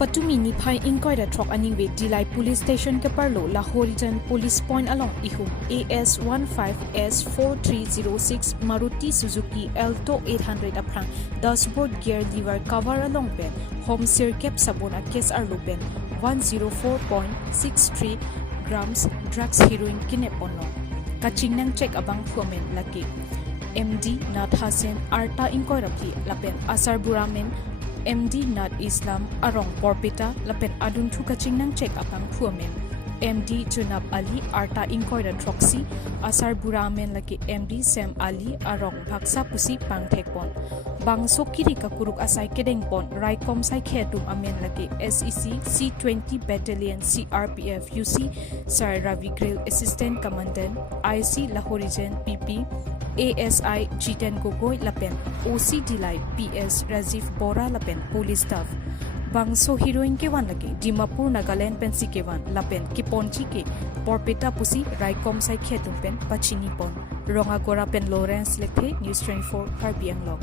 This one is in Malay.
Patumi ni phai inkoi da truck aning we Dilai police station ke parlo Lahorijan police point along ihum AS15S4306 Maruti Suzuki Alto 800 aprang dashboard gear lever cover along pen home circuit sabona case arlo pen 104.63 grams drugs heroin kenep ono kachingnang check abang phuamen laki MD Nat Hasen Arta inkoi rapli lapen asar buramen MD Nat Islam arong Porpita lapen adun thu kachingnang check abang phuamen MD Junab Ali Arta inkoi da Troxy asar buramen laki MD Sam Ali arong Bhaksa Pusi Pangthekpon Bangso kiri ka kuruk asai kedeng pon Raikom sai khetum amen laki SEC C20 Battalion CRPF UC Sir Ravi Grill Assistant Commandant IC Lahorijan PP ASI G10 Gogoi lapen OC Dilai PS Rajiv Bora lapen police staff Bangso heroin ke wan lagi Dimapur Nagaland pensi ke wan lapen Kiponchi ke Porpeta Pusi Raikom sai khetum pen Pachini pon Ronga Gora pen Lawrence lekhe News 24 Karbiang Long